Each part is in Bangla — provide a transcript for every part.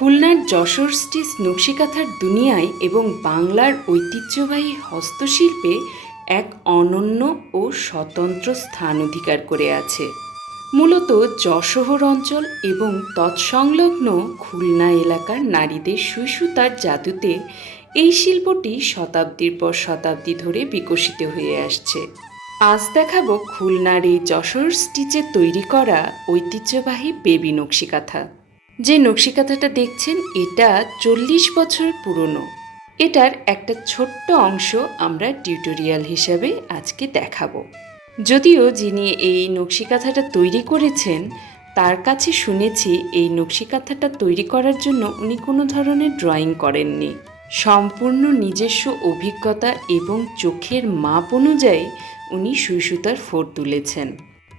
খুলনার যশোর স্টিচ নকশিকাঁথার দুনিয়ায় এবং বাংলার ঐতিহ্যবাহী হস্তশিল্পে এক অনন্য ও স্বতন্ত্র স্থান অধিকার করে আছে। মূলত যশোহর অঞ্চল এবং তৎসংলগ্ন খুলনা এলাকার নারীদের সুই সুতার জাদুতে এই শিল্পটি শতাব্দীর পর শতাব্দী ধরে বিকশিত হয়ে আসছে। আজ দেখাবো খুলনার এই যশোর স্টিচে তৈরি করা ঐতিহ্যবাহী বেবি নকশিকাঁথা। যে নকশিকাঁথাটা দেখছেন এটা 40 বছর পুরনো। এটার একটা ছোট্ট অংশ আমরা টিউটোরিয়াল হিসাবে আজকে দেখাবো। যদিও যিনি এই নকশিকাঁথাটা তৈরি করেছেন তার কাছে শুনেছি এই নকশিকাঁথাটা তৈরি করার জন্য উনি কোনো ধরনের ড্রয়িং করেননি। সম্পূর্ণ নিজস্ব অভিজ্ঞতা এবং চোখের মাপ অনুযায়ী উনি সুই সুতার ফোঁড় তুলেছেন।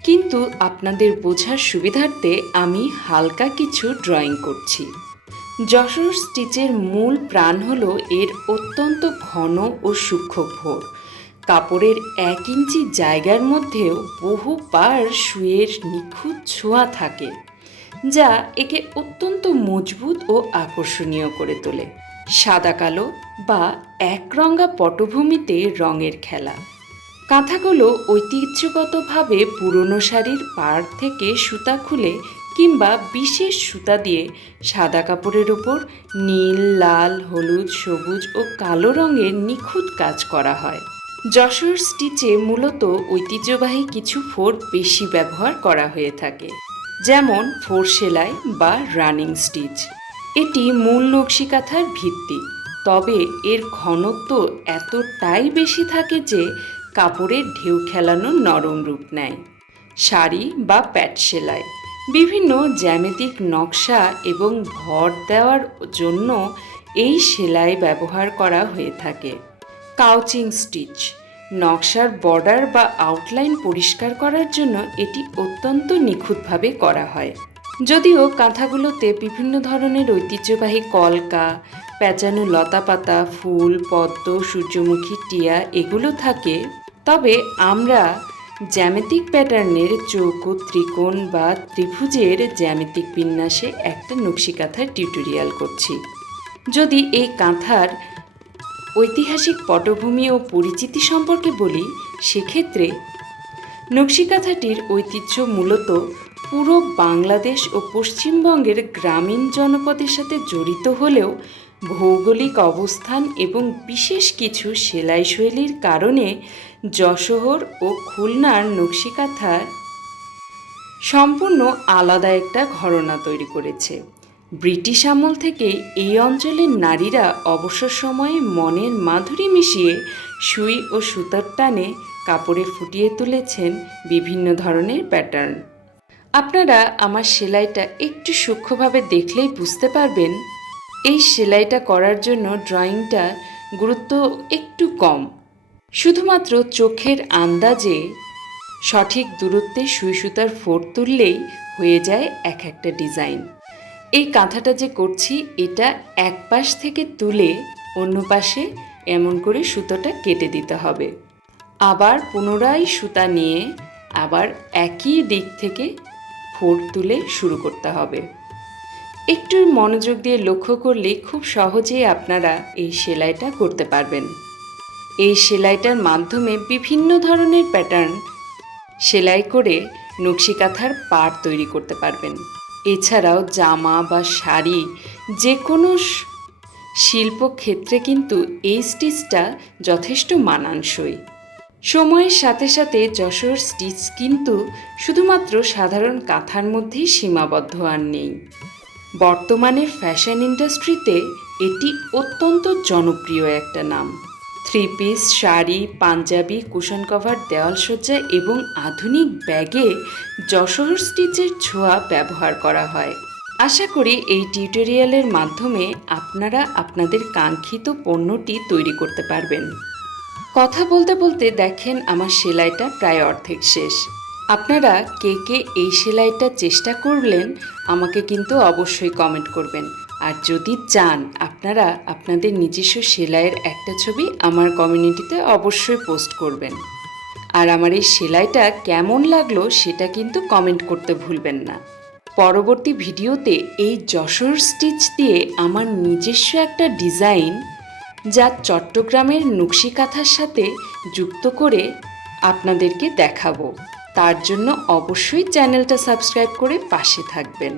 কিন্তু আপনাদের বোঝার সুবিধার্থে আমি হালকা কিছু ড্রয়িং করছি। যশোর স্টিচের মূল প্রাণ হলো এর অত্যন্ত ঘন ও সূক্ষ্ম ফোঁড়। কাপড়ের 1 ইঞ্চি জায়গার মধ্যেও বহুবার সুইয়ের নিখুঁত ছোঁয়া থাকে, যা একে অত্যন্ত মজবুত ও আকর্ষণীয় করে তোলে। সাদা কালো বা একরঙা পটভূমিতে রঙের খেলা। কাঁথাগুলো ঐতিহ্যগতভাবে পুরনো শাড়ির পাড় থেকে সুতা খুলে কিংবা বিশেষ সুতা দিয়ে সাদা কাপড়ের উপর নীল, লাল, হলুদ, সবুজ ও কালো রঙের নিখুঁত কাজ করা হয়। যশোর স্টিচে মূলত ঐতিহ্যবাহী কিছু ফোঁড় বেশি ব্যবহার করা হয়ে থাকে, যেমন ফোঁড় সেলাই বা রানিং স্টিচ। এটি মূল নকশিকাঁথার ভিত্তি, তবে এর ঘনত্ব এতটাই বেশি থাকে যে কাপড়ের ঢেউ খেলানো নরম রূপ নেয়। শাড়ি বা প্যাট সেলাই, বিভিন্ন জ্যামিতিক নকশা এবং ভর দেওয়ার জন্য এই সেলাই ব্যবহার করা হয়ে থাকে। কাউচিং স্টিচ, নকশার বর্ডার বা আউটলাইন পরিষ্কার করার জন্য এটি অত্যন্ত নিখুঁতভাবে করা হয়। যদিও কাঁথাগুলোতে বিভিন্ন ধরনের ঐতিহ্যবাহী কলকা, প্যাঁচানো লতাপাতা, ফুল, পদ্ম, সূর্যমুখী, টিয়া এগুলো থাকে, তবে আমরা জ্যামিতিক প্যাটার্নের চৌকো, ত্রিকোণ বা ত্রিভুজের জ্যামিতিক বিন্যাসে একটা নকশিকাঁথার টিউটোরিয়াল করছি। যদি এই কাঁথার ঐতিহাসিক পটভূমি ও পরিচিতি সম্পর্কে বলি, সেক্ষেত্রে নকশিকাঁথাটির ঐতিহ্য মূলত পুরো বাংলাদেশ ও পশ্চিমবঙ্গের গ্রামীণ জনপদের সাথে জড়িত হলেও ভৌগোলিক অবস্থান এবং বিশেষ কিছু সেলাই শৈলীর কারণে যশোহর ও খুলনার নকশিকাঁথার সম্পূর্ণ আলাদা একটা ঘরানা তৈরি করেছে। ব্রিটিশ আমল থেকে এই অঞ্চলের নারীরা অবসর সময়ে মনের মাধুরী মিশিয়ে সুই ও সুতার টানে কাপড়ে ফুটিয়ে তুলেছেন বিভিন্ন ধরনের প্যাটার্ন। আপনারা আমার সেলাইটা একটু সূক্ষ্মভাবে দেখলেই বুঝতে পারবেন এই সেলাইটা করার জন্য ড্রয়িংটা গুরুত্ব একটু কম। শুধুমাত্র চোখের আন্দাজে সঠিক দূরত্বে সুই সুতার ফোঁড় তুললেই হয়ে যায় এক একটা ডিজাইন। এই কাঁথাটা যে করছি এটা এক পাশ থেকে তুলে অন্য পাশে এমন করে সুতোটা কেটে দিতে হবে। আবার পুনরায় সুতা নিয়ে আবার একই দিক থেকে ফোঁড় তুলে শুরু করতে হবে। একটু মনোযোগ দিয়ে লক্ষ্য করলে খুব সহজেই আপনারা এই সেলাইটা করতে পারবেন। এই সেলাইটার মাধ্যমে বিভিন্ন ধরনের প্যাটার্ন সেলাই করে নকশিকাঁথার পাড় তৈরি করতে পারবেন। এছাড়াও জামা বা শাড়ি যে কোনো শিল্পক্ষেত্রে কিন্তু এই স্টিচটা যথেষ্ট মানানসই। সময়ের সাথে সাথে যশোর স্টিচ কিন্তু শুধুমাত্র সাধারণ কাঁথার মধ্যেই সীমাবদ্ধ আর নেই। বর্তমানে ফ্যাশন ইন্ডাস্ট্রিতে এটি অত্যন্ত জনপ্রিয় একটা নাম। 3 piece, sari, panjabi, cushion cover, দেওয়ালসজ্জা এবং আধুনিক ব্যাগে যশোর স্টিচের ছোঁয়া ব্যবহার করা হয়। আশা করি এই টিউটোরিয়ালের মাধ্যমে আপনারা আপনাদের কাঙ্ক্ষিত পণ্যটি তৈরি করতে পারবেন। কথা বলতে বলতে দেখেন আমার সেলাইটা প্রায় অর্ধেক শেষ। আপনারা কে কে এই সেলাইটা চেষ্টা করলেন আমাকে কিন্তু অবশ্যই কমেন্ট করবেন। আর যদি চান আপনারা আপনাদের নিজস্ব সেলাইয়ের একটা ছবি আমার কমিউনিটিতে অবশ্যই পোস্ট করবেন। আর আমার এই সেলাইটা কেমন লাগলো সেটা কিন্তু কমেন্ট করতে ভুলবেন না। পরবর্তী ভিডিওতে এই যশোর স্টিচ দিয়ে আমার নিজস্ব একটা ডিজাইন যা চট্টগ্রামের নকশি কাঁথার সাথে যুক্ত করে আপনাদেরকে দেখাবো। তার জন্য অবশ্যই চ্যানেলটা সাবস্ক্রাইব করে পাশে থাকবেন।